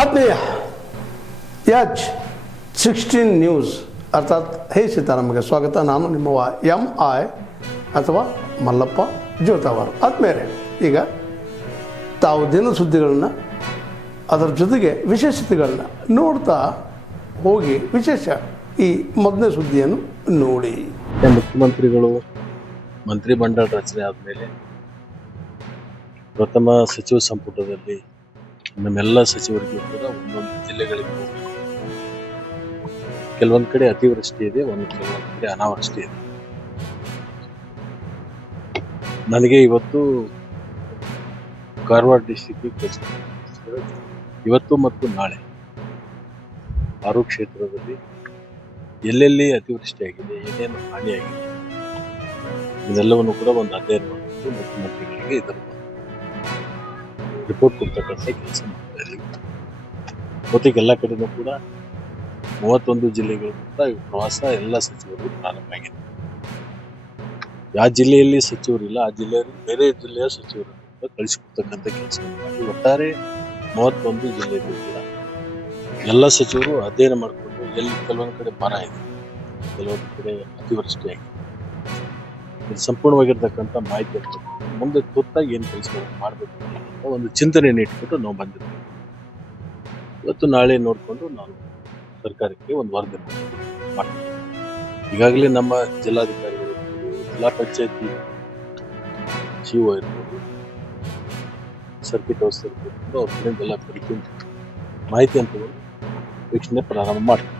ಆತ್ಮೀಯ H16 news ಅರ್ಥಾತ್ ಹೇ ಸೀತಾರಾಮಗೆ ಸ್ವಾಗತ. ನಾನು ನಿಮ್ಮವ MI ಅಥವಾ ಮಲ್ಲಪ್ಪ ಜೋತಾವಾರ್. ಆದ್ಮೇಲೆ ಈಗ ತಾವು ದಿನ ಸುದ್ದಿಗಳನ್ನ ಅದರ ಜೊತೆಗೆ ವಿಶೇಷತೆಗಳನ್ನ ನೋಡ್ತಾ ಹೋಗಿ ವಿಶೇಷ ಈ ಮೊದಲನೇ ಸುದ್ದಿಯನ್ನು ನೋಡಿ. ಮುಖ್ಯಮಂತ್ರಿಗಳು ಮಂತ್ರಿಮಂಡಲ ರಚನೆ ಆದಮೇಲೆ ಪ್ರಥಮ ಸಚಿವ ಸಂಪುಟದಲ್ಲಿ ನಮ್ಮೆಲ್ಲ ಸಚಿವರಿಗೂ ಕೂಡ ಒಂದೊಂದು ಜಿಲ್ಲೆಗಳಿಗೆ ಹೋಗಬೇಕು. ಕೆಲವೊಂದು ಕಡೆ ಅತಿವೃಷ್ಟಿ ಇದೆ, ಕೆಲವೊಂದು ಕಡೆ ಅನಾವೃಷ್ಟಿ ಇದೆ. ನನಗೆ ಇವತ್ತು ಕಾರವಾರ ಡಿಸ್ಟಿಕ್ಕಿಗೆ ಇವತ್ತು ಮತ್ತು ನಾಳೆ 6 ಕ್ಷೇತ್ರದಲ್ಲಿ ಎಲ್ಲೆಲ್ಲಿ ಅತಿವೃಷ್ಟಿ ಆಗಿದೆ, ಏನೇನು ಹಾನಿಯಾಗಿದೆ ಇದೆಲ್ಲವನ್ನು ಕೂಡ ಒಂದು ಅಧ್ಯಯನ ಮಾಡಬೇಕು. ಮುಖ್ಯಮಂತ್ರಿಗಳಿಗೆ ಇದರ ರಿಪೋರ್ಟ್ ಕೊಡ್ತಕ್ಕಂಥ ಕೆಲಸ ಮಾಡ್ತಾ ಇದ್ದೀವಿ. ಜೊತೆಗೆ ಎಲ್ಲ ಕಡೆನೂ ಕೂಡ 31 ಜಿಲ್ಲೆಗಳು ಕೂಡ ಪ್ರವಾಸ ಎಲ್ಲ ಸಚಿವರು ಪ್ರಾರಂಭ ಆಗಿದೆ. ಯಾವ ಜಿಲ್ಲೆಯಲ್ಲಿ ಸಚಿವರಿಲ್ಲ ಆ ಜಿಲ್ಲೆಯಲ್ಲಿ ಬೇರೆ ಜಿಲ್ಲೆಯ ಸಚಿವರನ್ನು ಕಳಿಸಿಕೊಡ್ತಕ್ಕಂಥ ಕೆಲಸವನ್ನು ಮಾಡಿ ಒಟ್ಟಾರೆ 31 ಜಿಲ್ಲೆಯಲ್ಲೂ ಕೂಡ ಎಲ್ಲ ಸಚಿವರು ಅಧ್ಯಯನ ಮಾಡಿಕೊಂಡು ಎಲ್ಲಿ ಕೆಲವೊಂದು ಕಡೆ ಬರ ಇದೆ, ಕೆಲವೊಂದು ಕಡೆ ಅತಿವೃಷ್ಟಿ ಆಗಿದೆ, ಇದು ಸಂಪೂರ್ಣವಾಗಿರ್ತಕ್ಕಂಥ ಮಾಹಿತಿ ಮುಂದೆ ತುರ್ತಾಗಿ ಏನು ಕೆಲಸಗಳನ್ನು ಮಾಡಬೇಕು ಅನ್ನೋ ಒಂದು ಚಿಂತನೆಯನ್ನು ಇಟ್ಬಿಟ್ಟು ನಾವು ಬಂದಿದ್ದೀವಿ. ಇವತ್ತು ನಾಳೆ ನೋಡಿಕೊಂಡು ನಾನು ಸರ್ಕಾರಕ್ಕೆ ಒಂದು ವರದಿ ಮಾಡ್ತೀನಿ. ಈಗಾಗಲೇ ನಮ್ಮ ಜಿಲ್ಲಾಧಿಕಾರಿಗಳು, ಜಿಲ್ಲಾ ಪಂಚಾಯತಿ CO ಇರ್ಬೋದು, ಸರ್ಕಿಟ್ ಹೌಸ್ ಇರ್ಬೋದು, ಅವ್ರ ಕಡೆಯಿಂದೆಲ್ಲ ಕರಿತೀನಿ ಮಾಹಿತಿ ಅಂತ ವೀಕ್ಷಣೆ ಪ್ರಾರಂಭ ಮಾಡ್ತೀವಿ.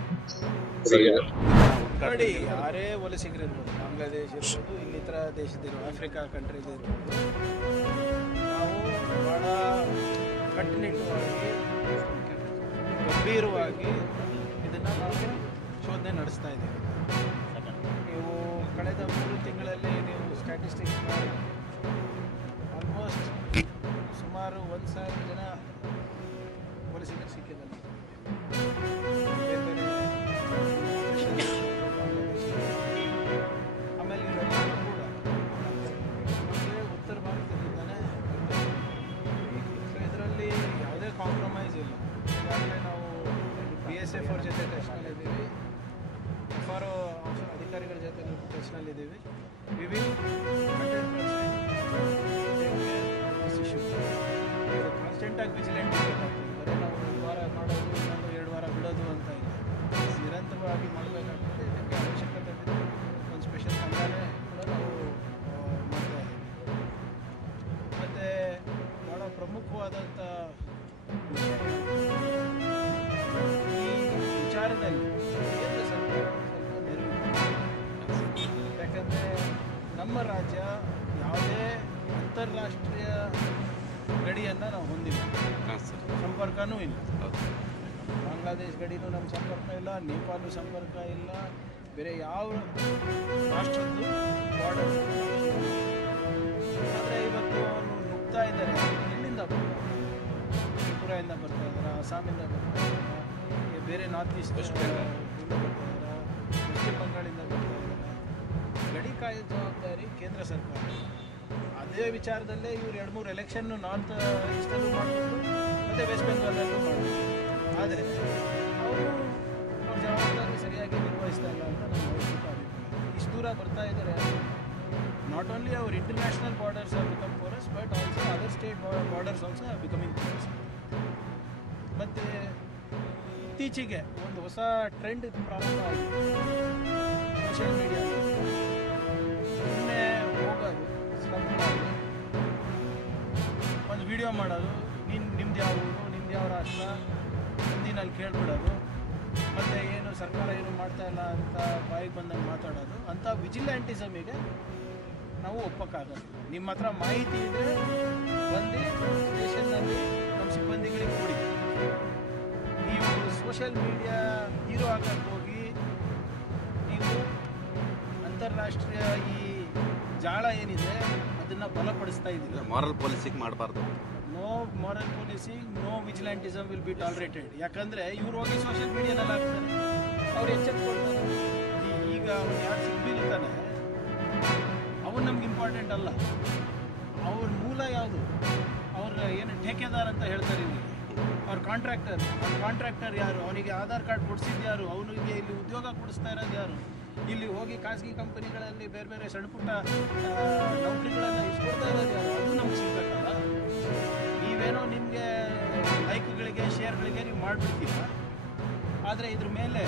ನೋಡಿ, ಯಾರೇ ವಲಸಿಗರಿರ್ಬೋದು, ಬಾಂಗ್ಲಾದೇಶ ಇರ್ಬೋದು, ಇನ್ನಿತರ ದೇಶದಿರೋ ಆಫ್ರಿಕಾ ಕಂಟ್ರೀಸ್ ಇರ್ಬೋದು, ನಾವು ಭಾಳ ಕಟ್ಟುನಿಟ್ಟುವಾಗಿ ಗಂಭೀರವಾಗಿ ಇದನ್ನು ನಾವು ಶೋಧನೆ ನಡೆಸ್ತಾ ಇದ್ದೀವಿ. ನೀವು ಕಳೆದ 3 ತಿಂಗಳಲ್ಲಿ ನೀವು ಸ್ಟ್ಯಾಟಿಸ್ಟಿಕ್ಸ್ ಮಾಡಿ ಆಲ್ಮೋಸ್ಟ್ ಸುಮಾರು 1,000 ಜನ ವಲಸಿಗರು ಸಿಕ್ಕಿದ್ದಾರೆ. ಆಮೇಲೆ ಇವರೆಲ್ಲರೂ ಕೂಡ ಉತ್ತರ ಭಾರತದಿಂದಲೇ ಇದರಲ್ಲಿ ಯಾವುದೇ ಕಾಂಪ್ರಮೈಸ್ ಇಲ್ಲ. ಈಗಾಗಲೇ ನಾವು BSF ಅವ್ರ ಜೊತೆ ಟಚ್ನಲ್ಲಿದ್ದೀವಿ, FRO ಅಧಿಕಾರಿಗಳ ಜೊತೆ ಟಚ್ನಲ್ಲಿದ್ದೀವಿ. We will 100% take care this issue. ಇದು ಕಾನ್ಸ್ಟೆಂಟಾಗಿ ವಿಜಿಲೆಂಟ್ ಇರಬೇಕಾಗ್ತದೆ. ಬರೀ ನಾವು 1 ವಾರ ಮಾಡೋದು, ಇನ್ನೊಂದು 2 ವಾರ ಬಿಡೋದು ಅಂತ ಇಲ್ಲ, ನಿರಂತರವಾಗಿ ಮಾಡಬೇಕಾಗ್ತದೆ. ಇದಕ್ಕೆ ಅವಶ್ಯಕತೆ ಬಿದ್ದರೆ ಒಂದು ಸ್ಪೆಷಲ್ ತಂಡನೇ ಕೂಡ ನಾವು ಮಾಡ್ತಾ ಇದ್ದೀವಿ. ಮತ್ತು ಭಾಳ ಪ್ರಮುಖವಾದಂಥ ಈ ವಿಚಾರದಲ್ಲಿ ಕೇಂದ್ರ ಸರ್ಕಾರ ಸ್ವಲ್ಪ ನೆರವು. ಯಾಕಂದರೆ ನಮ್ಮ ರಾಜ್ಯ ಯಾವುದೇ ಅಂತಾರಾಷ್ಟ್ರೀಯ ಗಡಿಯನ್ನು ನಾವು ಹೊಂದಿಲ್ಲ, ಸಂಪರ್ಕನೂ ಇಲ್ಲ. ಬಾಂಗ್ಲಾದೇಶ ಗಡಿನೂ ನಮ್ಮ ಸಂಪರ್ಕ ಇಲ್ಲ, ನೇಪಾಳ ಸಂಪರ್ಕ ಇಲ್ಲ, ಬೇರೆ ಯಾವ ರಾಷ್ಟ್ರದ್ದು ಬಾರ್ಡರ್. ಆದರೆ ಇವತ್ತು ಅವರು ನುಗ್ತಾ ಇದ್ದಾರೆ. ಎಲ್ಲಿಂದ ಬರ್ತಾರೆ? ತ್ರಿಪುರೆಯಿಂದ ಬರ್ತಾ ಇದ್ದಾರೆ, ಅಸ್ಸಾಮಿಂದ ಬರ್ತಾ ಇದ್ದಾರೆ, ಬೇರೆ ನಾರ್ತ್ ಈಸ್ಟ್ ಬರ್ತಾ ಇದ್ದಾರೆ, ಪಶ್ಚಿಮ ಬಂಗಾಳಿಂದ ಬರ್ತಾ ಇದ್ದಾರೆ. ಗಡಿ ಕಾಯೋ ಜವಾಬ್ದಾರಿ ಕೇಂದ್ರ ಸರ್ಕಾರ. ಅದೇ ವಿಚಾರದಲ್ಲೇ ಇವರು 2-3 ಎಲೆಕ್ಷನ್ನು ನಾರ್ತ್ ಈಸ್ಟಲ್ಲೂ ಮಾಡಬೇಕು ಮತ್ತು ವೆಸ್ಟ್ ಬೆಂಗಾಲಲ್ಲೂ ಮಾಡಬೇಕು. ಆದರೆ ಅವರು ಅವ್ರ ಜವಾಬ್ದಾರಿ ಸರಿಯಾಗಿ ನಿರ್ವಹಿಸ್ತಾ ಇಲ್ಲ ಅಂತ ನಮ್ಮ ವೈಯಕ್ತಿಕ ಅಭಿಪ್ರಾಯ. ಇಷ್ಟು ದೂರ ಬರ್ತಾ ಇದ್ದಾರೆ. Not only our international borders are become porous, but also other state borders also are becoming porous. ಮತ್ತು ಇತ್ತೀಚೆಗೆ ಒಂದು ಹೊಸ ಟ್ರೆಂಡ್ ಪ್ರಾರಂಭ ಆಗಿದೆ ಸೋಷಿಯಲ್ ಮೀಡಿಯಾದಲ್ಲಿ. ಸುಮ್ಮನೆ ಹೋಗೋದು, ಸ್ಲಮ್ಗಳಲ್ಲಿ ಒಂದು ವಿಡಿಯೋ ಮಾಡೋದು, ನಿಮ್ದು ಯಾವ ಊರು, ನಿಮ್ದು ಯಾವ ರಾಷ್ಟ್ರ, ಹಿಂದಿನಲ್ಲಿ ಕೇಳ್ಬಿಡೋದು, ಮತ್ತು ಏನು ಸರ್ಕಾರ ಏನು ಮಾಡ್ತಾ ಇಲ್ಲ ಅಂತ ಬಾಯಿಗೆ ಬಂದಂಗೆ ಮಾತಾಡೋದು. ಅಂಥ ವಿಜಿಲ್ಯಾಂಟಿಸಮಿಗೆ ನಾವು ಒಪ್ಪಕ್ಕಾಗಲ್ಲ. ನಿಮ್ಮ ಹತ್ರ ಮಾಹಿತಿ ಇದ್ದರೆ ಬಂದು ಸ್ಟೇಷನ್ನಲ್ಲಿ ನಮ್ಮ ಸಿಬ್ಬಂದಿಗಳಿಗೆ ಕೊಡಿ. ನೀವು ಸೋಷಿಯಲ್ ಮೀಡಿಯಾ ಹೀರೋ ಆಗಕ್ಕೆ ಹೋಗಿ ನೀವು ಅಂತಾರಾಷ್ಟ್ರೀಯ ಈ ಜಾಳ ಏನಿದೆ ಅದನ್ನು ಬಲಪಡಿಸ್ತಾ ಇದ್ದೀವಿ. ಮಾರಲ್ ಪೊಲೀಸಿಂಗ್ ಮಾಡಬಾರ್ದು. No moral policing, no vigilantism will be tolerated. ಯಾಕಂದರೆ ಇವ್ರು ಹೋಗಿ ಸೋಷಿಯಲ್ ಮೀಡಿಯಾದಲ್ಲಿ ಹಾಕ್ತಾರೆ, ಅವ್ರು ಎಚ್ಚೆತ್ಕೊಳ್ತಾರೆ. ಈಗ ಅವ್ನು ಯಾರು ಸಿಗ್ಬಿರ್ತಾನೆ ಅವನು ನಮ್ಗೆ ಇಂಪಾರ್ಟೆಂಟ್ ಅಲ್ಲ. ಅವ್ರ ಮೂಲ ಯಾವುದು, ಅವ್ರ ಏನು ಠೇಕೆದಾರ ಅಂತ ಹೇಳ್ತಾರೆ ಇವ್ರಿಗೆ. ಅವ್ರ ಕಾಂಟ್ರಾಕ್ಟರ್ ಯಾರು, ಅವನಿಗೆ ಆಧಾರ್ ಕಾರ್ಡ್ ಕೊಡಿಸಿದ್ದು ಯಾರು, ಅವನಿಗೆ ಇಲ್ಲಿ ಉದ್ಯೋಗ ಕೊಡಿಸ್ತಾ ಇರೋದು ಯಾರು, ಇಲ್ಲಿ ಹೋಗಿ ಖಾಸಗಿ ಕಂಪನಿಗಳಲ್ಲಿ ಬೇರೆ ಬೇರೆ ಸಣ್ಣ ಪುಟ್ಟ ನೌಕರಿಗಳನ್ನು ಇಸ್ಕೊಡ್ತಾ ಇರೋದು ಯಾರು, ಅದು ನಮ್ಗೆ ಸಿಗ್ಬೇಕಲ್ಲ. ನೀವೇನೋ ನಿಮಗೆ ಲೈಕ್ಗಳಿಗೆ ಶೇರ್ಗಳಿಗೆ ನೀವು ಮಾಡಿಬಿಡ್ತೀರ, ಆದರೆ ಇದ್ರ ಮೇಲೆ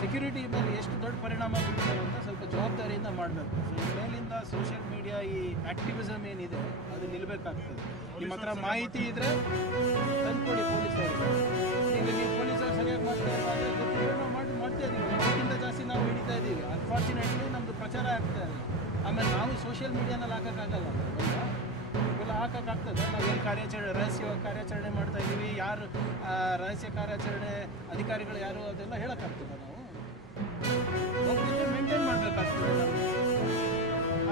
ಸೆಕ್ಯೂರಿಟಿ ಮೇಲೆ ಎಷ್ಟು ದೊಡ್ಡ ಪರಿಣಾಮ ಬೀಳ್ತಾರೆ ಅಂತ ಸ್ವಲ್ಪ ಜವಾಬ್ದಾರಿಯಿಂದ ಮಾಡಬೇಕು. ಸೊ ಈ ಮೇಲಿಂದ ಸೋಷಿಯಲ್ ಮೀಡಿಯಾ ಈ ಆ್ಯಕ್ಟಿವಿಸಮ್ ಏನಿದೆ ಅದು ನಿಲ್ಲಬೇಕಾಗ್ತದೆ. ನಿಮ್ಮ ಹತ್ರ ಮಾಹಿತಿ ಇದ್ದರೆ ತಂದ್ಕೊಡಿ ಪೊಲೀಸರಿಗೆ. ನೀವು ಪೊಲೀಸರು ಸರಿಯಾಗಿ ಮಾಡ್ತಾ ಇಲ್ಲ ಅಂದರೆ ಗೊತ್ತಿಲ್ಲ, ನಾವು ಮಾಡ್ತಾ ಇದ್ದೀವಿ, ಅದಕ್ಕಿಂತ ಜಾಸ್ತಿ ನಾವು ಹಿಡಿತಾ ಇದ್ದೀವಿ. ಅನ್ಫಾರ್ಚುನೇಟ್ಲಿ ನಮ್ಮದು ಪ್ರಚಾರ ಆಗ್ತಾ ಇಲ್ಲ. ಆಮೇಲೆ ನಾವು ಸೋಷಿಯಲ್ ಮೀಡಿಯಾನಲ್ಲಿ ಹಾಕೋಕ್ಕಾಗಲ್ಲ, ಇವೆಲ್ಲ ಹಾಕೋಕ್ಕಾಗ್ತದೆ. ನಾವು ಏನು ರಹಸ್ಯವಾಗಿ ಕಾರ್ಯಾಚರಣೆ ಮಾಡ್ತಾ ಇದ್ದೀವಿ, ಯಾರು ರಹಸ್ಯ ಕಾರ್ಯಾಚರಣೆ ಅಧಿಕಾರಿಗಳು ಯಾರು, ಅದೆಲ್ಲ ಹೇಳೋಕ್ಕಾಗ್ತದೆ. ನಾವು ಹೋಗ್ತಿದ್ರೆ ಮೇಂಟೈನ್ ಮಾಡಬೇಕಾಗ್ತದೆ ನಾವು.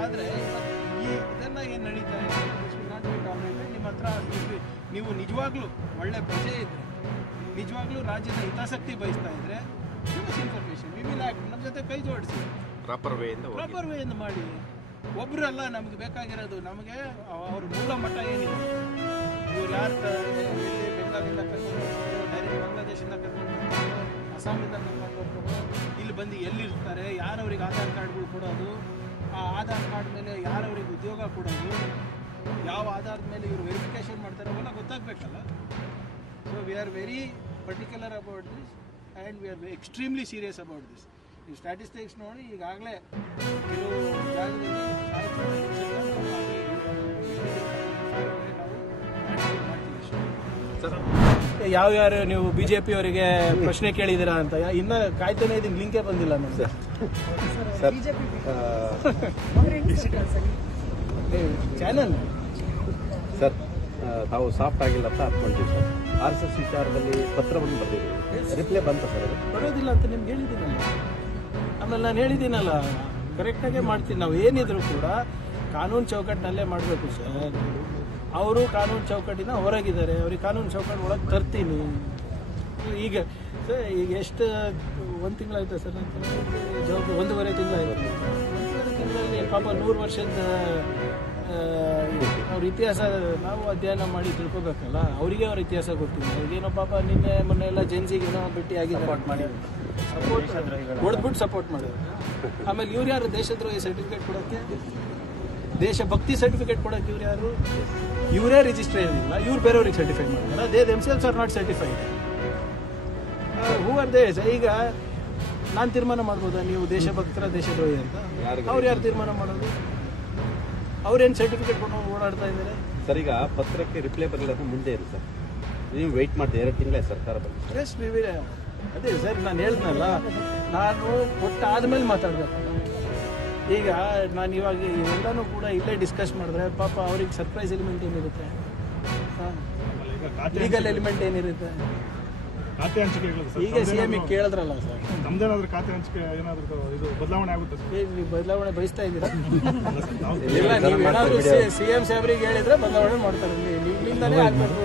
ಆದರೆ ಇದೆಲ್ಲ ಏನು ನಡೀತಾ ಇದೆ, ನಾಟ್ ಬಿ ಟಾಲರೇಟೆಡ್. ನಿಮ್ಮ ಹತ್ರ ನೀವು ನಿಜವಾಗ್ಲೂ ಒಳ್ಳೆ ಪ್ರಜೆ ಇದ್ದರೆ, ನಿಜವಾಗ್ಲೂ ರಾಜ್ಯದ ಹಿತಾಸಕ್ತಿ ಬಯಸ್ತಾ ಇದ್ದರೆ, ಇನ್ಫಾರ್ಮೇಷನ್ ವಿ ವಿಲ್ ಆ್ಯಕ್ಟ್, ನಮ್ಮ ಜೊತೆ ಕೈ ಜೋಡಿಸಿ ಪ್ರಾಪರ್ ವೇಯಿಂದ ಮಾಡಿ. ಒಬ್ಬರಲ್ಲ ನಮ್ಗೆ ಬೇಕಾಗಿರೋದು, ನಮಗೆ ಅವ್ರ ಮೂಲ ಮಟ್ಟ ಏನಿದೆ, ಇವ್ರು ಯಾರು ಎಲ್ಲಿ ಬೆಂಗಾಲಿಂದ ಕರ್ಕೊಂಡು ಬರ್ತಾರೋ, ಡೈರೆಕ್ಟ್ ಬಾಂಗ್ಲಾದೇಶಿಂದ ಕರ್ಕೊಂಡು ಬರ್ತಾರೋ, ಅಸ್ಸಾಮಿಂದ ಕರ್ಕೊಂಡು ಬರ್ತಾರೋ, ಇಲ್ಲಿ ಬಂದು ಎಲ್ಲಿರ್ತಾರೆ, ಯಾರವ್ರಿಗೆ ಆಧಾರ್ ಕಾರ್ಡ್ಗಳು ಕೊಡೋದು, ಆ ಆಧಾರ್ ಕಾರ್ಡ್ ಮೇಲೆ ಯಾರವ್ರಿಗೆ ಉದ್ಯೋಗ ಕೊಡೋದು, ಯಾವ ಆಧಾರದ ಮೇಲೆ ಇವರು ವೆರಿಫಿಕೇಷನ್ ಮಾಡ್ತಾರೆ, ಅವೆಲ್ಲ ಗೊತ್ತಾಗಬೇಕಲ್ಲ. So we are very particular about this and we are extremely serious about this. ಈ ಸ್ಟ್ಯಾಟಿಸ್ಟಿಕ್ಸ್ ನೋಡಿ, ಈಗಾಗಲೇ ಕೆಲವು ಜಾಗದಲ್ಲಿ ಯಾವ್ಯಾರು ನೀವು BJP ಅವರಿಗೆ ಪ್ರಶ್ನೆ ಕೇಳಿದ್ದೀರಾ ಅಂತ ಇನ್ನ ಕಾಯ್ತಾನೆ ಇದೀನಿ, ಲಿಂಕೇ ಬಂದಿಲ್ಲ ನಮ್ಗೆ. ಚಾನಲ್ ಸರ್, ತಾವು ಸಾಫ್ಟ್ ಆಗಿಲ್ಲ ಅಂತ ಅನ್ಕೊಂತೀವಿ ಸರ್. RSS ವಿಚಾರದಲ್ಲಿ ಪತ್ರವನ್ನು ಬರೆದಿದ್ದೀವಿ, ರಿಪ್ಲೈ ಬಂತ ಸರ್? ಅದು ಬರೋದಿಲ್ಲ ಅಂತ ನಿಮ್ಗೆ ಹೇಳಿದ್ದೀನಲ್ಲ. ಆಮೇಲೆ ನಾನು ಹೇಳಿದ್ದೀನಲ್ಲ, ಕರೆಕ್ಟಾಗೇ ಮಾಡ್ತೀನಿ. ನಾವು ಏನಿದ್ರು ಕೂಡ ಕಾನೂನು ಚೌಕಟ್ಟಿನಲ್ಲೇ ಮಾಡಬೇಕು ಸರ್. ಅವರು ಕಾನೂನು ಚೌಕಟ್ಟಿನ ಹೊರಗಿದ್ದಾರೆ, ಅವ್ರಿಗೆ ಕಾನೂನು ಚೌಕಟ್ಟು ಒಳಗೆ ತರ್ತೀನಿ. ಈಗ ಸರ್ ಈಗ ಎಷ್ಟು 1 ತಿಂಗಳಾಯ್ತು ಸರ್, ಜವಾಬ್ದಾರಿ 1.5 ತಿಂಗಳಾಯ್ತು. 1.5 ತಿಂಗಳಲ್ಲಿ ಪಾಪ 100 ವರ್ಷದ ಅವ್ರ ಇತಿಹಾಸ ನಾವು ಅಧ್ಯಯನ ಮಾಡಿ ತಿಳ್ಕೊಬೇಕಲ್ಲ. ಅವರಿಗೆ ಅವ್ರ ಇತಿಹಾಸ ಗೊತ್ತಿಲ್ಲ. ಅವ್ರಿಗೇನೋ ಪಾಪ ನಿನ್ನೆ ಮೊನ್ನೆ ಎಲ್ಲ ಜೆನ್ಸಿಗೇನೋ ಭೇಟಿಯಾಗಿ ಸಪೋರ್ಟ್ ಹೊಡೆದ್ಬಿಟ್ಟು ಸಪೋರ್ಟ್ ಮಾಡಿದ್ರು. ಆಮೇಲೆ ಇವ್ರು ಯಾರು ದೇಶದ್ರೋಹಿ ಸರ್ಟಿಫಿಕೇಟ್ ಕೊಡೋಕ್ಕೆ, ದೇಶಭಕ್ತಿ ಸರ್ಟಿಫಿಕೇಟ್ ಕೊಡೋಕ್ಕೆ ಇವ್ರು ಯಾರು? ಇವರೇ ರಿಜಿಸ್ಟರ್ ಏನಿಲ್ಲ, ಇವ್ರು ಬೇರೆಯವ್ರಿಗೆ ಸರ್ಟಿಫೈ ಮಾಡ್ತಾರೆ. They themselves are not certified. Who are they? ಈಗ ನಾನು ತೀರ್ಮಾನ ಮಾಡ್ಬೋದಾ ನೀವು ದೇಶಭಕ್ತರ ದೇಶದ್ರೋಹಿ ಅಂತ? ಅವ್ರು ಯಾರು ತೀರ್ಮಾನ ಮಾಡೋದು? ಅವ್ರೇನು ಸರ್ಟಿಫಿಕೇಟ್ ಕೊಂಡು ಓಡಾಡ್ತಾ ಇದ್ದಾರೆ ಸರ್? ಈಗ ಪತ್ರಕ್ಕೆ ರಿಪ್ಲೈ ಬರಲಿಲ್ಲ ಅಂತ ಮುಂದೆ ಇದೆ ಸರ್, ನೀವು ವೆಯ್ಟ್ ಮಾಡಿದೆ 2 ತಿಂಗಳೇ ಸರ್ಕಾರ ಬಂದು. ಎಸ್ ಅದೇ ಸರ್, ನಾನು ಹೇಳಿದ್ನಲ್ಲ, ನಾನು ಕೊಟ್ಟಾದ್ಮೇಲೆ ಮಾತಾಡಬೇಕು. ಈಗ ನಾನು ಇವಾಗ ಇವೆಲ್ಲನೂ ಕೂಡ ಇಲ್ಲೇ ಡಿಸ್ಕಸ್ ಮಾಡಿದ್ರೆ ಪಾಪ ಅವ್ರಿಗೆ ಸರ್ಪ್ರೈಸ್ ಎಲಿಮೆಂಟ್ ಏನಿರುತ್ತೆ, ಲೀಗಲ್ ಎಲಿಮೆಂಟ್ ಏನಿರುತ್ತೆ. ಖಾತೆ ಹಂಚಿಕೆಗಳು ಈಗ CM ಕೇಳಿದ್ರಲ್ಲ ಸರ್, ನಮ್ದೇನಾದ್ರೂ ಖಾತೆ ಹಂಚಿಕೆ ಏನಾದರೂ ಇದು ಬದಲಾವಣೆ ಆಗುತ್ತೆ ಸರ್? ನೀವು ಬದಲಾವಣೆ ಬಯಸ್ತಾ ಇದ್ದೀರಾ? ಇಲ್ಲ, ನೀವು ಏನಾದರೂ CM ಸಾಹೇಬ್ರಿಗೆ ಹೇಳಿದ್ರೆ ಬದಲಾವಣೆ ಮಾಡ್ತಾರೆ. ನಿಮ್ಮಿಂದಲೇ ಆಗಬೇಕು.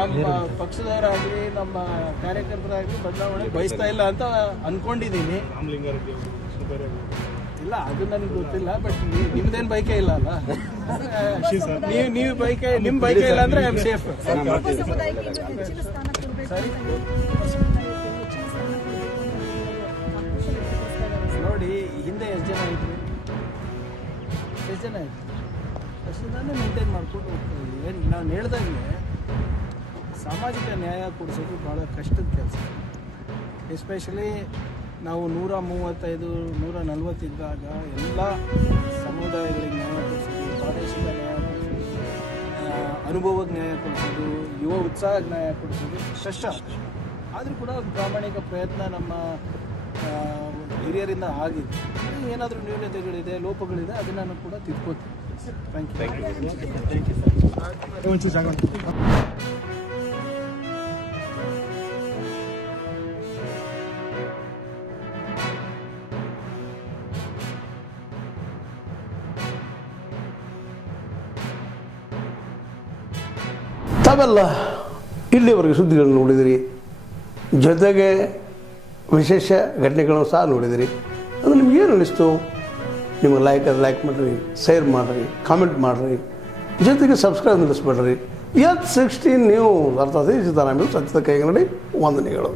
ನಮ್ಮ ಪಕ್ಷದವರಾಗಲಿ ನಮ್ಮ ಕಾರ್ಯಕರ್ತರಾಗಲಿ ಬದಲಾವಣೆ ಬಯಸ್ತಾ ಇಲ್ಲ ಅಂತ ಅನ್ಕೊಂಡಿದ್ದೀನಿ. ರಾಮಲಿಂಗಾರೆಡ್ಡಿ ಅವರು, ಕೃಷ್ಣ ಬೈರೇಗೌಡ, ಇಲ್ಲ ಅದು ನನಗೆ ಗೊತ್ತಿಲ್ಲ. ಬಟ್ ನಿಮ್ದೇನು ಬೈಕೆ ಇಲ್ಲ ಅಲ್ಲ, ನೀವು ಬೈಕೆ ನಿಮ್ಮ ಬೈಕೆ ಇಲ್ಲ ಅಂದ್ರೆ ಐ ಆಮ್ ಸೇಫ್. ಸರಿ ನೋಡಿ, ಹಿಂದೆ ಎಷ್ಟು ಜನ ಇದ್ರು, ಅಷ್ಟು ಜನನೇ ಮೇಂಟೈನ್ ಮಾಡ್ಕೊಂಡು ಹೋಗ್ತಾ ಇದ್ದೀವಿ. ನಾನು ಹೇಳ್ದಂಗೆ ಸಾಮಾಜಿಕ ನ್ಯಾಯ ಕೊಡಿಸೋದು ಭಾಳ ಕಷ್ಟದ ಕೆಲಸ. ಎಸ್ಪೆಷಲಿ ನಾವು 135, 140 ಇದ್ದಾಗ ಎಲ್ಲ ಸಮುದಾಯಗಳಿಗೆ ನ್ಯಾಯ ಕೊಡಿಸೋದು, ಪ್ರಾದೇಶಿಕ ನ್ಯಾಯ ಕೊಡಿಸೋದು, ಅನುಭವಕ್ಕೆ ನ್ಯಾಯ ಕೊಡಿಸೋದು, ಯುವ ಉತ್ಸಾಹಕ್ಕೆ ನ್ಯಾಯ ಕೊಡಿಸೋದು ಕಷ್ಟ. ಆದರೂ ಕೂಡ ಒಂದು ಪ್ರಾಮಾಣಿಕ ಪ್ರಯತ್ನ ನಮ್ಮ ಹಿರಿಯರಿಂದ ಆಗಿದೆ. ಏನಾದರೂ ನ್ಯೂನತೆಗಳಿದೆ, ಲೋಪಗಳಿದೆ, ಅದನ್ನು ಕೂಡ ತಿದ್ಕೋತೀವಿ. Thank you sir. ತಾವೆಲ್ಲ ಇಲ್ಲಿವರೆಗೆ ಸುದ್ದಿಗಳನ್ನು ನೋಡಿದಿರಿ, ಜೊತೆಗೆ ವಿಶೇಷ ಘಟನೆಗಳನ್ನು ಸಹ ನೋಡಿದಿರಿ. ಅದು ನಿಮ್ಗೇನು ಅನ್ನಿಸ್ತು? ನಿಮಗೆ ಲೈಕ್ ಮಾಡಿರಿ, ಶೇರ್ ಮಾಡಿರಿ, ಕಾಮೆಂಟ್ ಮಾಡಿರಿ, ಜೊತೆಗೆ ಸಬ್ಸ್ಕ್ರೈಬ್ ನಿಲ್ಲಿಸ್ಬೇಡ್ರಿ. H16 ನ್ಯೂಸ್ ಅರ್ಥಾತ್ ಸಿದ್ದರಾಮಯ್ಯ ಸತ್ಯದ ಕೈಗನ್ನಡಿ ವಂದನೆಗಳು.